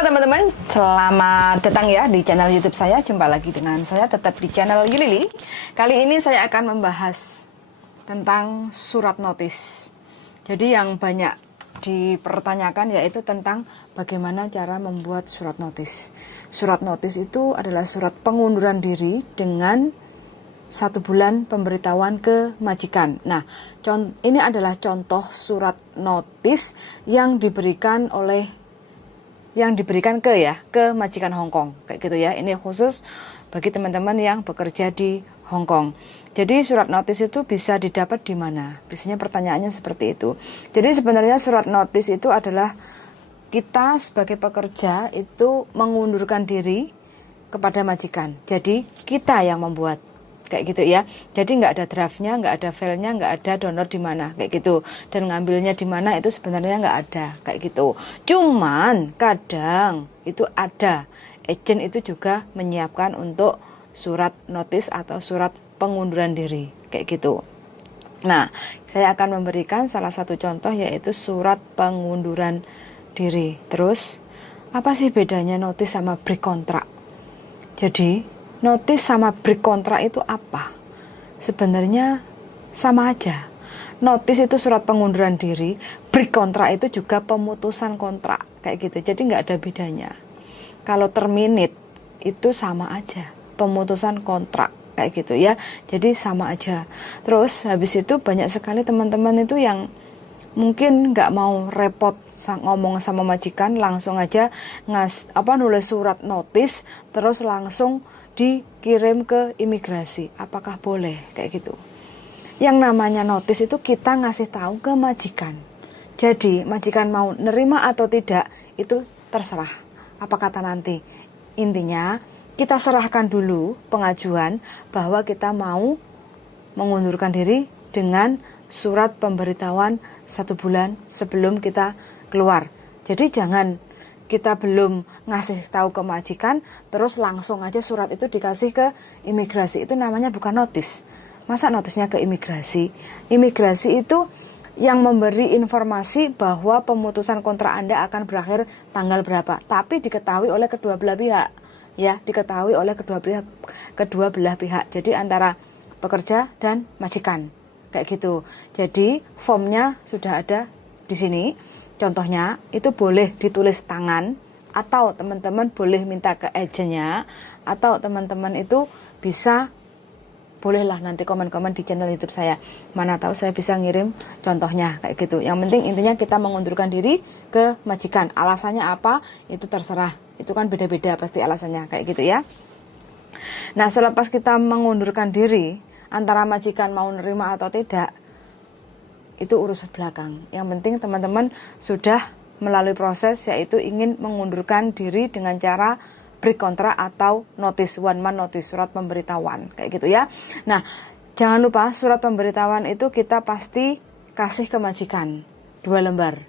Halo teman-teman, selamat datang ya di channel YouTube saya. Jumpa lagi dengan saya tetap di channel Yulili. Kali ini saya akan membahas tentang surat notis. Jadi yang banyak dipertanyakan yaitu tentang bagaimana cara membuat surat notis. Surat notis itu adalah surat pengunduran diri dengan 1 bulan pemberitahuan ke majikan. Nah, ini adalah contoh surat notis yang diberikan ke majikan Hong Kong, kayak gitu ya. Ini khusus bagi teman-teman yang bekerja di Hong Kong. Jadi surat notis itu bisa didapat di mana? Biasanya pertanyaannya seperti itu. Jadi sebenarnya surat notis itu adalah kita sebagai pekerja itu mengundurkan diri kepada majikan. Jadi kita yang membuat, kayak gitu ya. Jadi nggak ada draftnya, nggak ada filenya, nggak ada donor di mana, kayak gitu. Dan ngambilnya di mana itu sebenarnya nggak ada, kayak gitu. Cuman kadang itu ada agent itu juga menyiapkan untuk surat notis atau surat pengunduran diri, kayak gitu. Nah, saya akan memberikan salah satu contoh yaitu surat pengunduran diri. Terus apa sih bedanya notis sama break kontrak? Jadi notis sama break kontrak itu apa? Sebenarnya sama aja. Notis itu surat pengunduran diri, break kontrak itu juga pemutusan kontrak, kayak gitu. Jadi nggak ada bedanya. Kalau terminate itu sama aja, pemutusan kontrak, kayak gitu ya. Jadi sama aja. Terus habis itu banyak sekali teman-teman itu yang mungkin nggak mau repot ngomong sama majikan, langsung aja nulis surat notis, terus langsung dikirim ke imigrasi. Apakah boleh kayak gitu? Yang namanya notis itu kita ngasih tahu ke majikan. Jadi majikan mau nerima atau tidak itu terserah. Apa kata nanti? Intinya kita serahkan dulu pengajuan bahwa kita mau mengundurkan diri dengan surat pemberitahuan 1 bulan sebelum kita keluar. Jadi jangan kita belum ngasih tahu ke majikan, terus langsung aja surat itu dikasih ke imigrasi. Itu namanya bukan notis. Masa notisnya ke imigrasi? Imigrasi itu yang memberi informasi bahwa pemutusan kontrak Anda akan berakhir tanggal berapa. Tapi diketahui oleh kedua belah pihak. Ya, diketahui oleh kedua belah pihak. Jadi antara pekerja dan majikan. Kayak gitu. Jadi formnya sudah ada di sini. Contohnya itu boleh ditulis tangan, atau teman-teman boleh minta ke agennya, atau teman-teman itu bisa, bolehlah nanti komen-komen di channel YouTube saya. Mana tahu saya bisa ngirim contohnya, kayak gitu. Yang penting intinya kita mengundurkan diri ke majikan. Alasannya apa? Itu terserah. Itu kan beda-beda pasti alasannya, kayak gitu ya. Nah, selepas kita mengundurkan diri, antara majikan mau nerima atau tidak, itu urusan belakang. Yang penting teman-teman sudah melalui proses yaitu ingin mengundurkan diri dengan cara break kontrak atau notice, 1 month notice, surat pemberitahuan, kayak gitu ya. Nah, jangan lupa surat pemberitahuan itu kita pasti kasih ke majikan 2 lembar.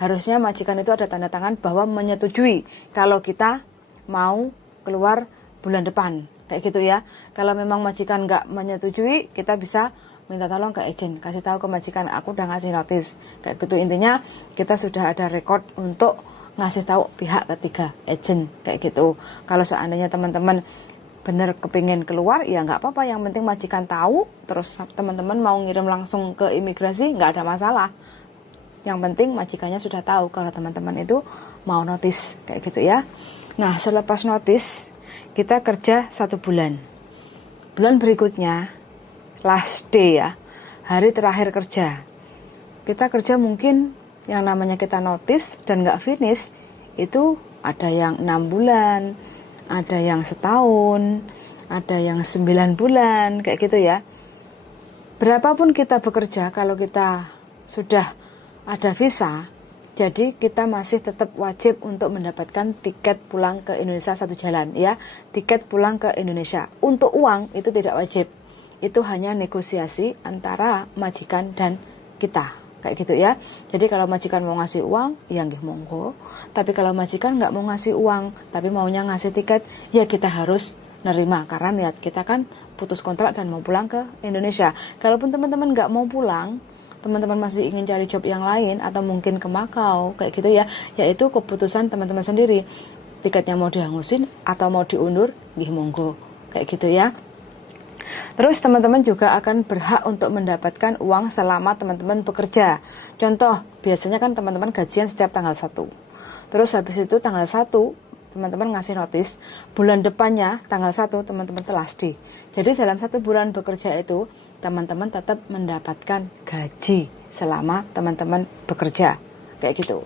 Harusnya majikan itu ada tanda tangan bahwa menyetujui kalau kita mau keluar bulan depan, kayak gitu ya. Kalau memang majikan nggak menyetujui, kita bisa minta tolong ke agen, kasih tahu ke majikan aku udah ngasih notis, kayak gitu. Intinya kita sudah ada record untuk ngasih tahu pihak ketiga, agen, kayak gitu. Kalau seandainya teman-teman bener kepingin keluar, ya nggak apa-apa, yang penting majikan tahu, terus teman-teman mau ngirim langsung ke imigrasi nggak ada masalah. Yang penting majikannya sudah tahu kalau teman-teman itu mau notis, kayak gitu ya. Nah, selepas notis kita kerja 1 bulan. Bulan berikutnya last day ya, hari terakhir kerja. Kita kerja mungkin yang namanya kita notis dan nggak finish, itu ada yang 6 bulan, ada yang setahun, ada yang 9 bulan, kayak gitu ya. Berapapun kita bekerja, kalau kita sudah ada visa, jadi kita masih tetap wajib untuk mendapatkan tiket pulang ke Indonesia 1 jalan ya, tiket pulang ke Indonesia. Untuk uang itu tidak wajib. Itu hanya negosiasi antara majikan dan kita, kayak gitu ya. Jadi kalau majikan mau ngasih uang, ya nggih monggo. Tapi kalau majikan nggak mau ngasih uang, tapi maunya ngasih tiket, ya kita harus nerima. Karena niat kita kan putus kontrak dan mau pulang ke Indonesia. Kalaupun teman-teman nggak mau pulang, teman-teman masih ingin cari job yang lain atau mungkin ke Makau kayak gitu ya, yaitu keputusan teman-teman sendiri. Tiketnya mau dihangusin atau mau diundur, nggih monggo kayak gitu ya. Terus teman-teman juga akan berhak untuk mendapatkan uang selama teman-teman bekerja. Contoh, biasanya kan teman-teman gajian setiap tanggal 1. Terus habis itu tanggal 1 teman-teman ngasih notis, bulan depannya tanggal 1 teman-teman telah di. Jadi dalam 1 bulan bekerja itu teman-teman tetap mendapatkan gaji selama teman-teman bekerja kayak gitu.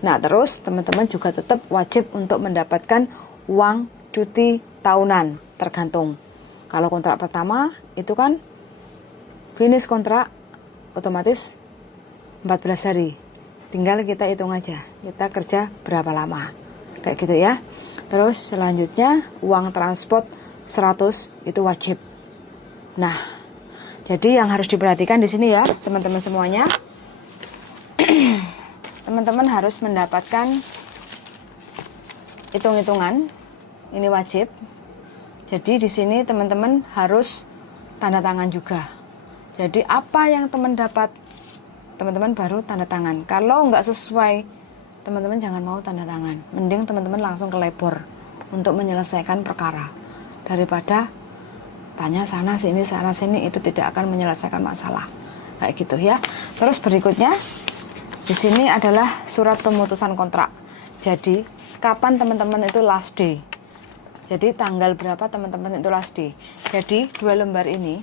Nah, terus teman-teman juga tetap wajib untuk mendapatkan uang cuti tahunan, tergantung. Kalau kontrak pertama itu kan finish kontrak otomatis 14 hari. Tinggal kita hitung aja, kita kerja berapa lama. Kayak gitu ya. Terus selanjutnya uang transport 100 itu wajib. Nah, jadi yang harus diperhatikan di sini ya, teman-teman semuanya. Teman-teman harus mendapatkan hitung-hitungan, ini wajib. Jadi di sini teman-teman harus tanda tangan juga. Jadi apa yang teman dapat, teman-teman baru tanda tangan. Kalau nggak sesuai, teman-teman jangan mau tanda tangan. Mending teman-teman langsung ke labor untuk menyelesaikan perkara. Daripada tanya sana sini, itu tidak akan menyelesaikan masalah. Kayak gitu ya. Terus berikutnya, di sini adalah surat pemutusan kontrak. Jadi, kapan teman-teman itu last day? Jadi, tanggal berapa teman-teman itu last day? Jadi, 2 lembar ini,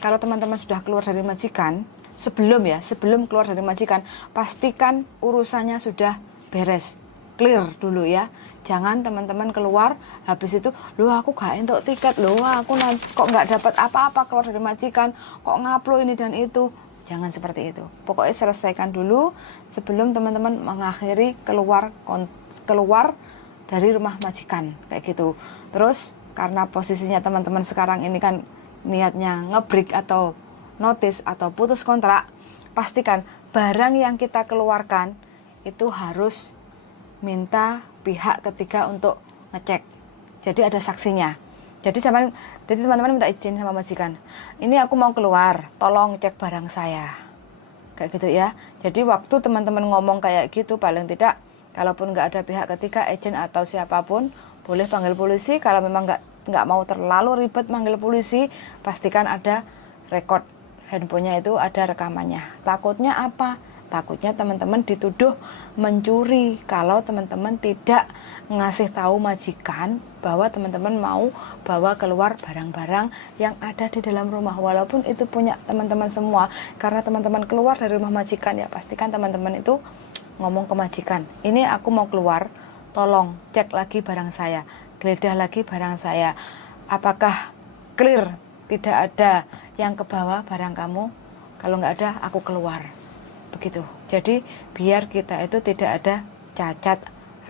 kalau teman-teman sudah keluar dari majikan, sebelum keluar dari majikan, pastikan urusannya sudah beres, clear dulu ya. Jangan teman-teman keluar, habis itu, loh aku gak entuk tiket, loh aku kok gak dapat apa-apa keluar dari majikan, kok ngaplo ini dan itu. Jangan seperti itu. Pokoknya selesaikan dulu sebelum teman-teman mengakhiri keluar dari rumah majikan kayak gitu. Terus karena posisinya teman-teman sekarang ini kan niatnya ngebreak atau notice atau putus kontrak, pastikan barang yang kita keluarkan itu harus minta pihak ketiga untuk ngecek. Jadi ada saksinya. Jadi teman-teman minta izin sama majikan. Ini aku mau keluar, tolong cek barang saya. Kayak gitu ya. Jadi waktu teman-teman ngomong kayak gitu, paling tidak, kalaupun nggak ada pihak ketiga, agent atau siapapun, boleh panggil polisi. Kalau memang nggak mau terlalu ribet manggil polisi, pastikan ada rekod handphonenya itu ada rekamannya. Takutnya apa? Takutnya teman-teman dituduh mencuri kalau teman-teman tidak ngasih tahu majikan bahwa teman-teman mau bawa keluar barang-barang yang ada di dalam rumah, walaupun itu punya teman-teman semua. Karena teman-teman keluar dari rumah majikan, ya pastikan teman-teman itu ngomong ke majikan, ini aku mau keluar, tolong cek lagi barang saya, geledah lagi barang saya, apakah clear, tidak ada yang ke bawah barang kamu, kalau nggak ada aku keluar. Begitu. Jadi biar kita itu tidak ada cacat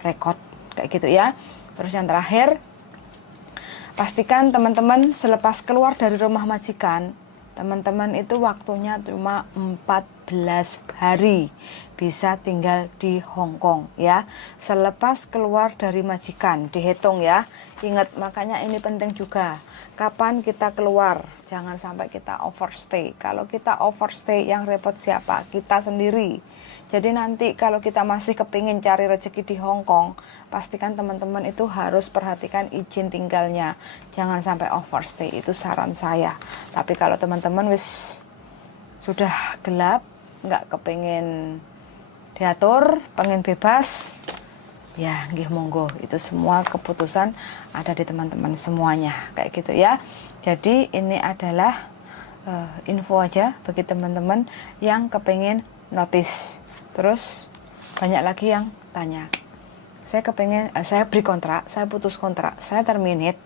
rekod kayak gitu ya. Terus yang terakhir, pastikan teman-teman selepas keluar dari rumah majikan, teman-teman itu waktunya cuma 14 hari bisa tinggal di Hong Kong ya. Selepas keluar dari majikan dihitung ya. Ingat, makanya ini penting juga. Kapan kita keluar? Jangan sampai kita overstay. Kalau kita overstay yang repot siapa? Kita sendiri. Jadi nanti kalau kita masih kepingin cari rezeki di Hong Kong, pastikan teman-teman itu harus perhatikan izin tinggalnya. Jangan sampai overstay, itu saran saya. Tapi kalau teman-teman sudah gelap, nggak kepingin diatur, pengen bebas, ya nggih monggo, itu semua keputusan ada di teman-teman semuanya kayak gitu ya. Jadi ini adalah info aja bagi teman-teman yang kepingin notice. Terus banyak lagi yang tanya, saya kepingin, saya beri kontrak, saya putus kontrak, saya terminate,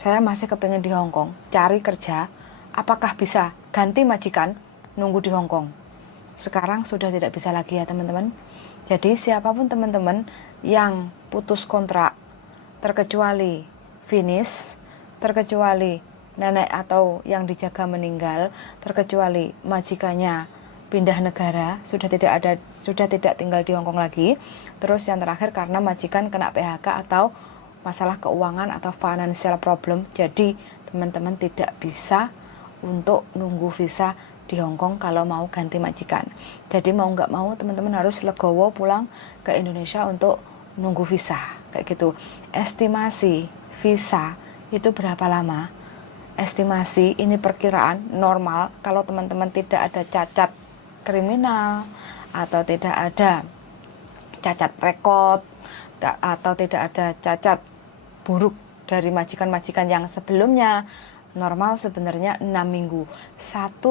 saya masih kepingin di Hong Kong cari kerja, apakah bisa ganti majikan nunggu di Hong Kong? Sekarang sudah tidak bisa lagi ya teman-teman. Jadi siapapun teman-teman yang putus kontrak, terkecuali finish, terkecuali nenek atau yang dijaga meninggal, terkecuali majikannya pindah negara, sudah tidak tinggal di Hong Kong lagi. Terus yang terakhir karena majikan kena PHK atau masalah keuangan atau financial problem, jadi teman-teman tidak bisa untuk nunggu visa di Hong Kong kalau mau ganti majikan. Jadi mau nggak mau teman-teman harus legowo pulang ke Indonesia untuk nunggu visa kayak gitu. Estimasi visa itu berapa lama? Estimasi ini perkiraan normal kalau teman-teman tidak ada cacat kriminal atau tidak ada cacat rekod atau tidak ada cacat buruk dari majikan-majikan yang sebelumnya, normal sebenarnya 6 minggu. 1,5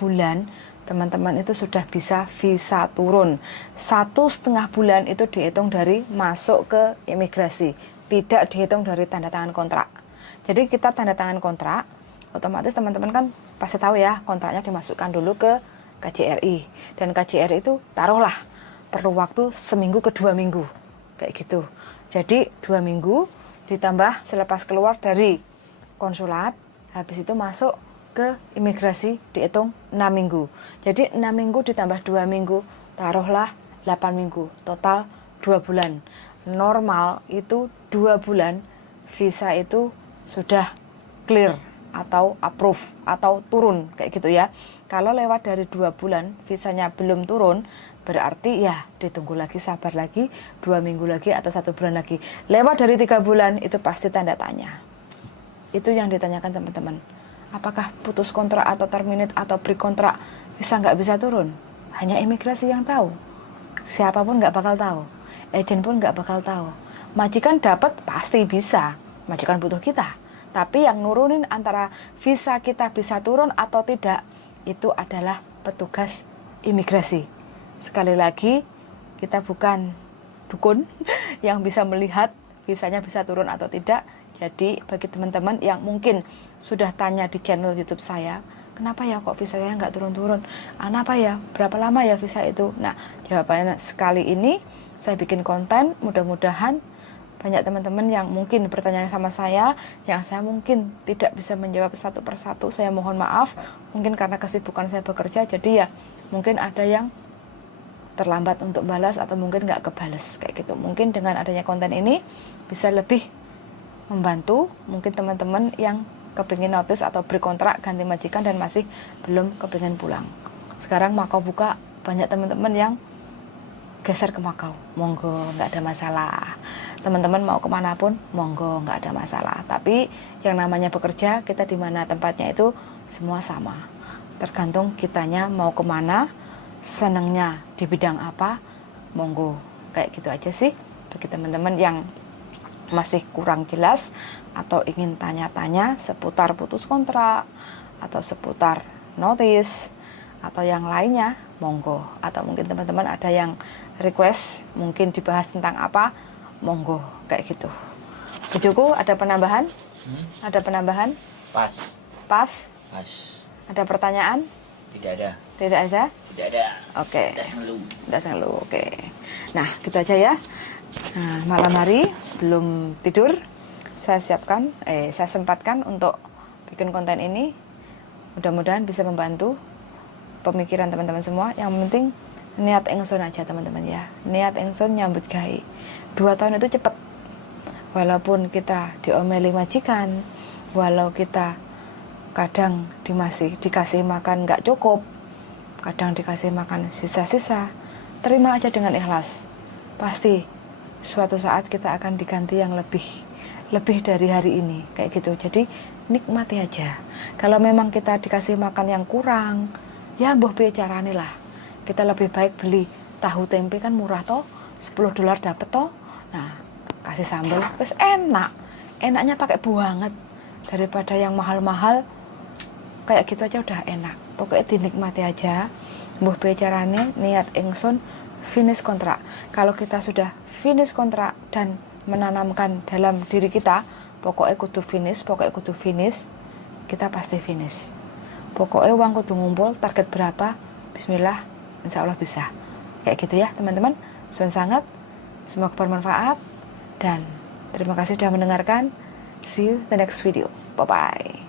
bulan teman-teman itu sudah bisa visa turun. 1,5 bulan itu dihitung dari masuk ke imigrasi, tidak dihitung dari tanda tangan kontrak. Jadi kita tanda tangan kontrak, otomatis teman-teman kan pasti tahu ya, kontraknya dimasukkan dulu ke KJRI, dan KJRI itu taruhlah perlu waktu seminggu ke 2 minggu kayak gitu. Jadi 2 minggu ditambah selepas keluar dari konsulat, habis itu masuk ke imigrasi dihitung 6 minggu. Jadi 6 minggu ditambah 2 minggu, taruhlah 8 minggu, total 2 bulan. Normal itu 2 bulan visa itu sudah clear atau approve atau turun kayak gitu ya. Kalau lewat dari 2 bulan visanya belum turun, berarti ya ditunggu lagi, sabar lagi 2 minggu lagi atau 1 bulan lagi. Lewat dari 3 bulan itu pasti tanda tanya. Itu yang ditanyakan teman-teman. Apakah putus kontrak atau terminate atau break kontrak bisa nggak bisa turun? Hanya imigrasi yang tahu. Siapapun nggak bakal tahu. Agen pun nggak bakal tahu. Majikan dapat pasti bisa. Majikan butuh kita. Tapi yang nurunin antara visa kita bisa turun atau tidak, itu adalah petugas imigrasi. Sekali lagi, kita bukan dukun yang bisa melihat visanya bisa turun atau tidak. Jadi bagi teman-teman yang mungkin sudah tanya di channel YouTube saya, kenapa ya kok visa saya nggak turun-turun? Kenapa ya? Berapa lama ya visa itu? Nah, jawabannya sekali ini saya bikin konten, mudah-mudahan banyak teman-teman yang mungkin bertanya sama saya, yang saya mungkin tidak bisa menjawab satu persatu. Saya mohon maaf, mungkin karena kesibukan saya bekerja, jadi ya mungkin ada yang terlambat untuk balas atau mungkin nggak kebales kayak gitu. Mungkin dengan adanya konten ini bisa lebih membantu mungkin teman-teman yang kepingin notice atau berkontrak ganti majikan dan masih belum kepingin pulang. Sekarang Makau buka, banyak teman-teman yang geser ke Makau, monggo, nggak ada masalah. Teman-teman mau kemanapun, monggo, nggak ada masalah. Tapi yang namanya bekerja, kita di mana tempatnya itu semua sama. Tergantung kitanya mau kemana, senengnya di bidang apa, monggo. Kayak gitu aja sih. Bagi teman-teman yang masih kurang jelas atau ingin tanya-tanya seputar putus kontrak atau seputar notice atau yang lainnya, monggo. Atau mungkin teman-teman ada yang request mungkin dibahas tentang apa, monggo, kayak gitu. Bujuku, ada penambahan? Ada penambahan? Pas. Pas? Pas. Ada pertanyaan? Tidak ada. Tidak ada? Tidak ada. Oke. Tidak selalu. Tidak selalu, oke. Nah, gitu aja ya. Nah, malam hari sebelum tidur saya sempatkan untuk bikin konten ini. Mudah-mudahan bisa membantu pemikiran teman-teman semua. Yang penting niat engson aja teman-teman ya. Niat engson nyambut gawe. 2 tahun itu cepet. Walaupun kita diomeli majikan, walau kita kadang dikasih makan nggak cukup, kadang dikasih makan sisa-sisa, terima aja dengan ikhlas. Pasti suatu saat kita akan diganti yang lebih dari hari ini kayak gitu. Jadi nikmati aja. Kalau memang kita dikasih makan yang kurang, ya mbuh piye carane lah. Kita lebih baik beli tahu tempe, kan murah toh, $10 dapet toh. Nah, kasih sambal wes enak. Enaknya pakai banget daripada yang mahal-mahal. Kayak gitu aja udah enak. Pokoknya dinikmati aja. Mbuh piye carane, niat ingsun finish kontrak. Kalau kita sudah finish kontrak dan menanamkan dalam diri kita, pokoknya kudu finish, kita pasti finish. Pokoknya uang kudu ngumpul, target berapa, bismillah, insya Allah bisa. Kayak gitu ya teman-teman. Suwun sangat, semoga bermanfaat, dan terima kasih sudah mendengarkan. See you the next video. Bye-bye.